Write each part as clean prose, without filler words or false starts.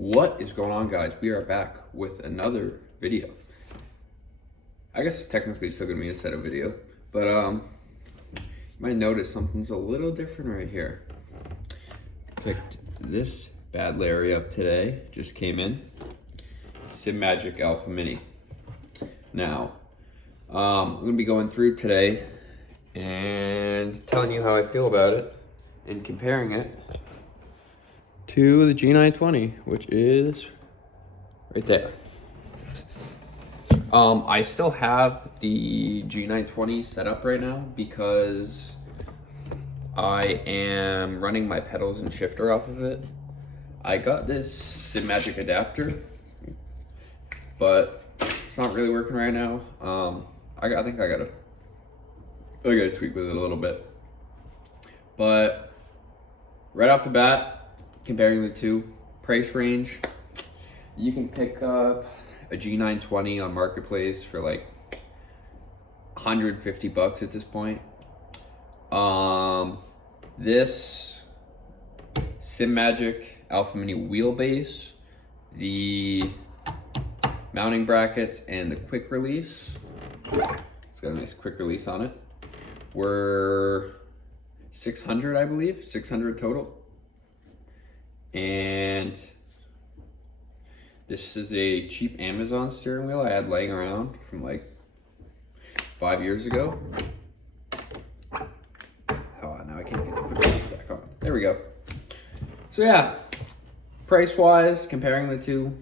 What is going on, guys? We are back with another video. I guess it's technically still gonna be a set of video, but you might notice something's a little different right here. Picked this bad Larry up today, just came in. Simagic Alpha Mini. Now, I'm gonna be going through today and telling you how I feel about it and comparing it to the G920, which is right there. I still have the G920 set up right now because I am running my pedals and shifter off of it. I got this Simagic adapter, but it's not really working right now. I think I gotta tweak with it a little bit. But right off the bat, comparing the two, price range, you can pick up a G920 on Marketplace for like 150 bucks at this point. This Simagic Alpha Mini wheelbase, the mounting brackets, and the quick release, it's got a nice quick release on it, were 600, I believe, 600 total. And this is a cheap Amazon steering wheel I had laying around from like 5 years ago. Oh, now I can't get the quick release back on. There we go. So yeah, price-wise, comparing the two,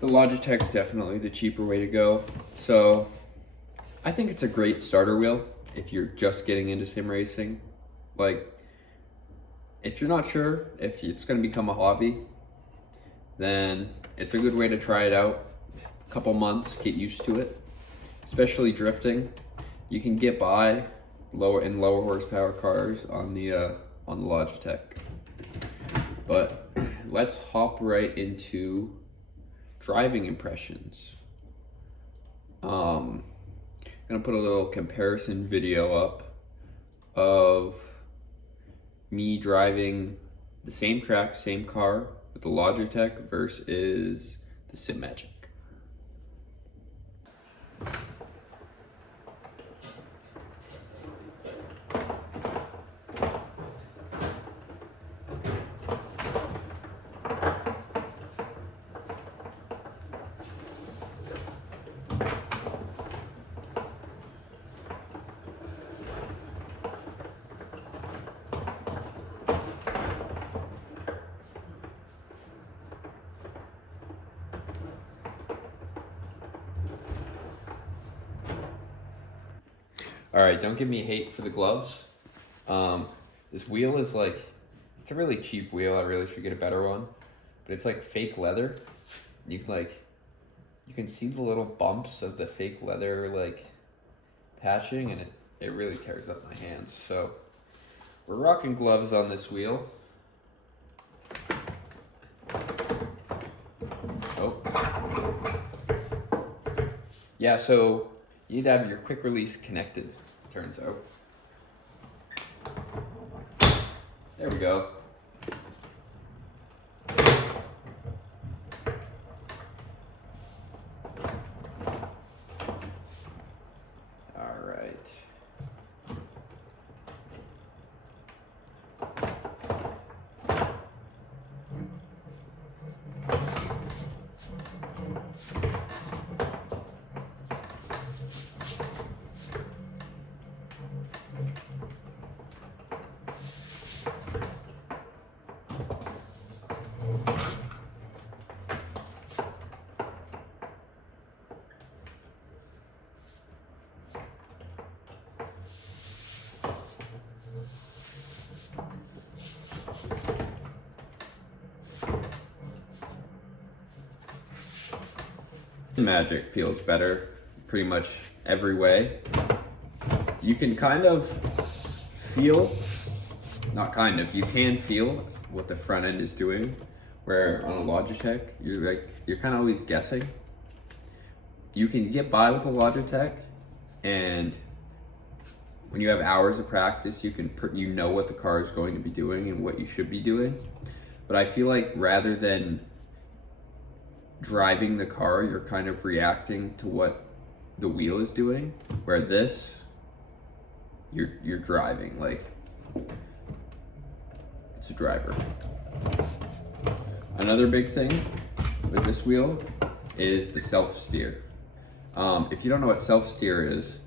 the Logitech's definitely the cheaper way to go. So I think it's a great starter wheel if you're just getting into sim racing. Like, if you're not sure if it's going to become a hobby, then it's a good way to try it out. A couple months, get used to it. Especially drifting, you can get by lower horsepower cars on the Logitech. But let's hop right into driving impressions. I'm gonna put a little comparison video up of me driving the same track, same car with the Logitech versus the Simagic. All right, don't give me hate for the gloves. This wheel is like, it's a really cheap wheel. I really should get a better one, but it's like fake leather. You can see the little bumps of the fake leather like patching, and it really tears up my hands. So we're rocking gloves on this wheel. Oh. Yeah, so you need to have your quick release connected, turns out. There we go. All right. Simagic feels better pretty much every way. You can kind of feel, you can feel what the front end is doing, where on a Logitech, you're kind of always guessing. You can get by with a Logitech, and when you have hours of practice, you know what the car is going to be doing and what you should be doing. but I feel like rather than driving the car, you're kind of reacting to what the wheel is doing, where this, you're driving, like it's a driver. Another big thing with this wheel is the self-steer. If you don't know what self-steer is,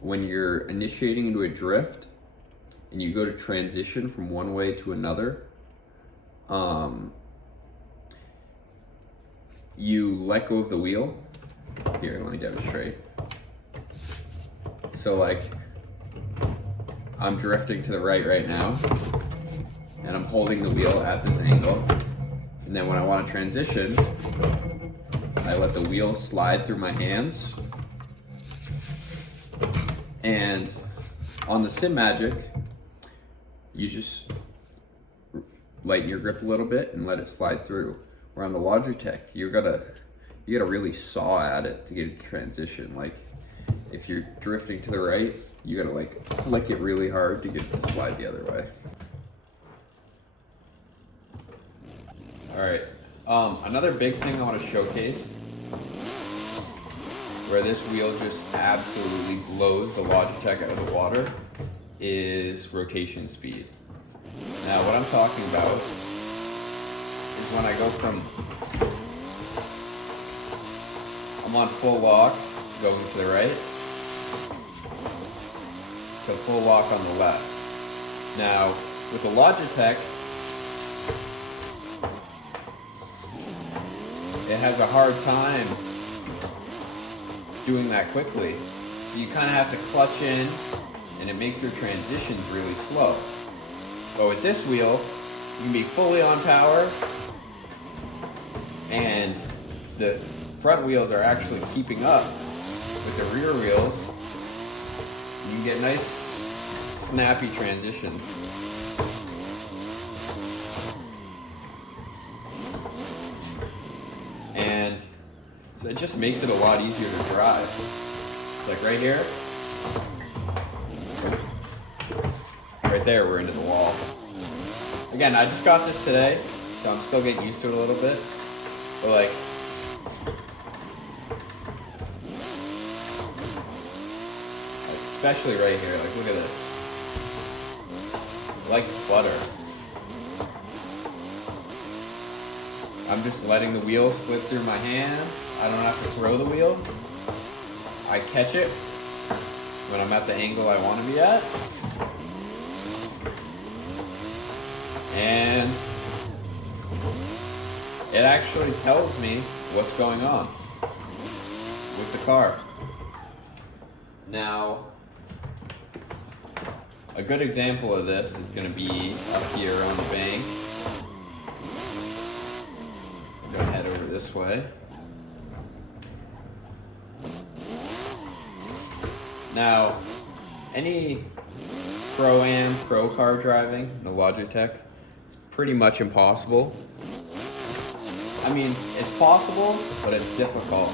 when you're initiating into a drift and you go to transition from one way to another, you let go of the wheel. Here, let me demonstrate. So like, I'm drifting to the right now, and I'm holding the wheel at this angle. And then when I want to transition, I let the wheel slide through my hands. And on the Simagic, you just lighten your grip a little bit and let it slide through. Where on the Logitech, you gotta really saw at it to get it to transition. Like, if you're drifting to the right, you gotta like flick it really hard to get it to slide the other way. All right, another big thing I want to showcase, where this wheel just absolutely blows the Logitech out of the water, is rotation speed. Now, what I'm talking about is when I go from, I'm on full lock, going to the right, to full lock on the left. Now, with the Logitech, it has a hard time doing that quickly. So you kind of have to clutch in, and it makes your transitions really slow. But with this wheel, you can be fully on power, and the front wheels are actually keeping up with the rear wheels. You can get nice, snappy transitions. And so it just makes it a lot easier to drive. Like right here, right there, we're into the wall. Again, I just got this today, so I'm still getting used to it a little bit. But like, especially right here, like look at this. Like butter. I'm just letting the wheel slip through my hands. I don't have to throw the wheel. I catch it when I'm at the angle I want to be at. And it actually tells me what's going on with the car. Now, a good example of this is going to be up here on the bank. I'm going to head over this way. Now, any Pro-Am, pro car driving, the Logitech, is pretty much impossible. I mean, it's possible, but it's difficult.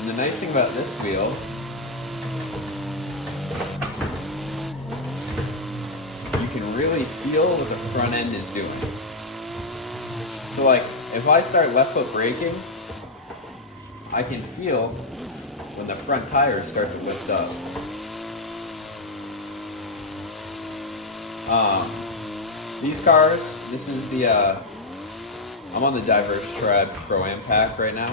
And the nice thing about this wheel, you can really feel what the front end is doing. So like, if I start left foot braking, I can feel when the front tires start to lift up. These cars, this is the, I'm on the Diverse Tribe Pro-Am pack right now,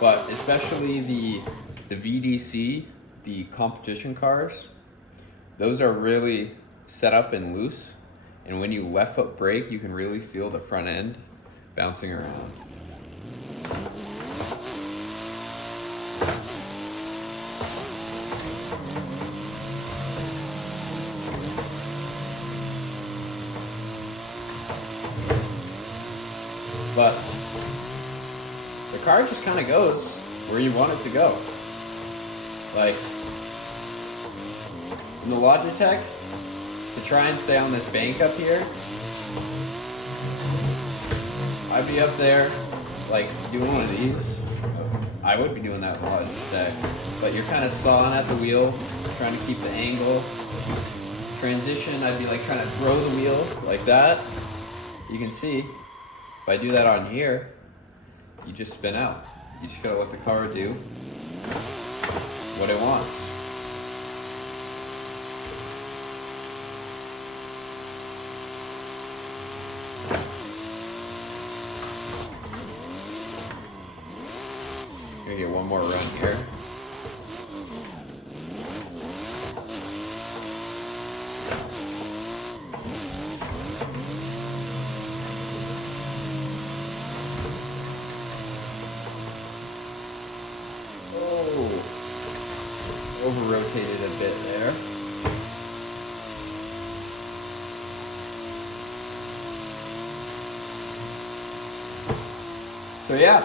but especially the VDC, the competition cars, those are really set up and loose, and when you left foot brake, you can really feel the front end bouncing around. But the car just kind of goes where you want it to go. Like, in the Logitech, to try and stay on this bank up here, I'd be up there, like, doing one of these. I would be doing that with Logitech. But you're kind of sawing at the wheel, trying to keep the angle. Transition, I'd be like trying to throw the wheel like that. you can see, if I do that on here, you just spin out. You just gotta let the car do what it wants. Gonna get one more run here. Over rotated a bit there. So yeah,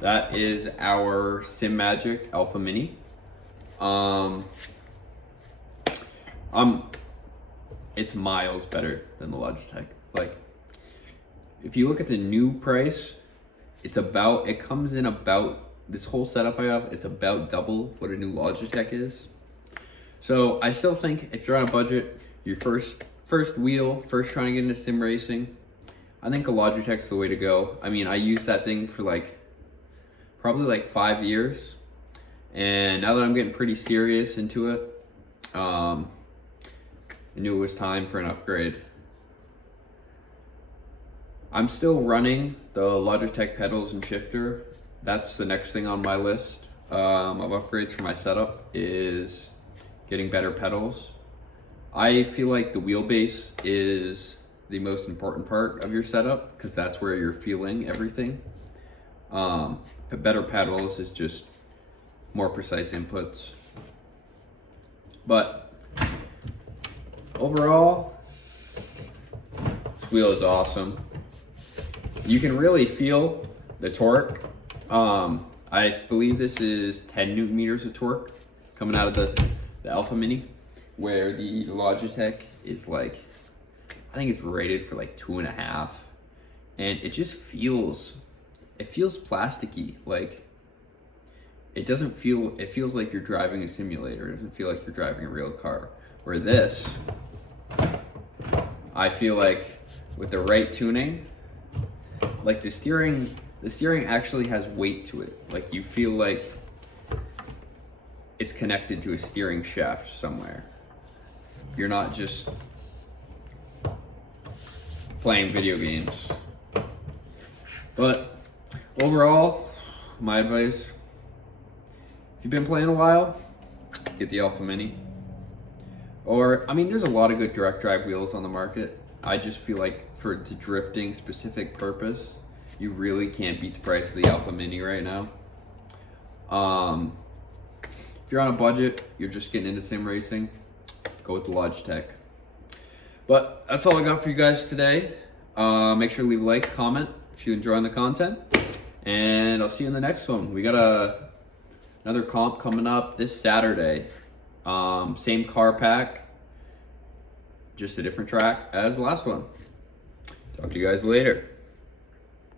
that is our Simagic Alpha Mini. It's miles better than the Logitech. Like, if you look at the new price, it comes in about, this whole setup I have, it's about double what a new Logitech is. So I still think if you're on a budget, your first trying to get into sim racing, I think a Logitech's the way to go. I mean, I used that thing for probably 5 years. And now that I'm getting pretty serious into it, I knew it was time for an upgrade. I'm still running the Logitech pedals and shifter. That's the next thing on my list of upgrades for my setup, is getting better pedals. I feel like the wheelbase is the most important part of your setup because that's where you're feeling everything. Better pedals is just more precise inputs. But overall, this wheel is awesome. You can really feel the torque. I believe this is 10 Newton meters of torque coming out of the Alpha Mini, where the Logitech is I think it's rated for 2.5. And it just feels plasticky. It feels like you're driving a simulator. It doesn't feel like you're driving a real car. Where this, I feel like with the right tuning, the steering actually has weight to it. You feel like it's connected to a steering shaft somewhere. You're not just playing video games. But overall, my advice, if you've been playing a while, get the Alpha Mini. Or, I mean, there's a lot of good direct drive wheels on the market. I just feel like for the drifting specific purpose, you really can't beat the price of the Alpha Mini right now. If you're on a budget, you're just getting into sim racing, go with the Logitech. But that's all I got for you guys today. Make sure to leave a like, comment if you're enjoying the content, and I'll see you in the next one. We got another comp coming up this Saturday. Same car pack, just a different track as the last one. Talk to you guys later.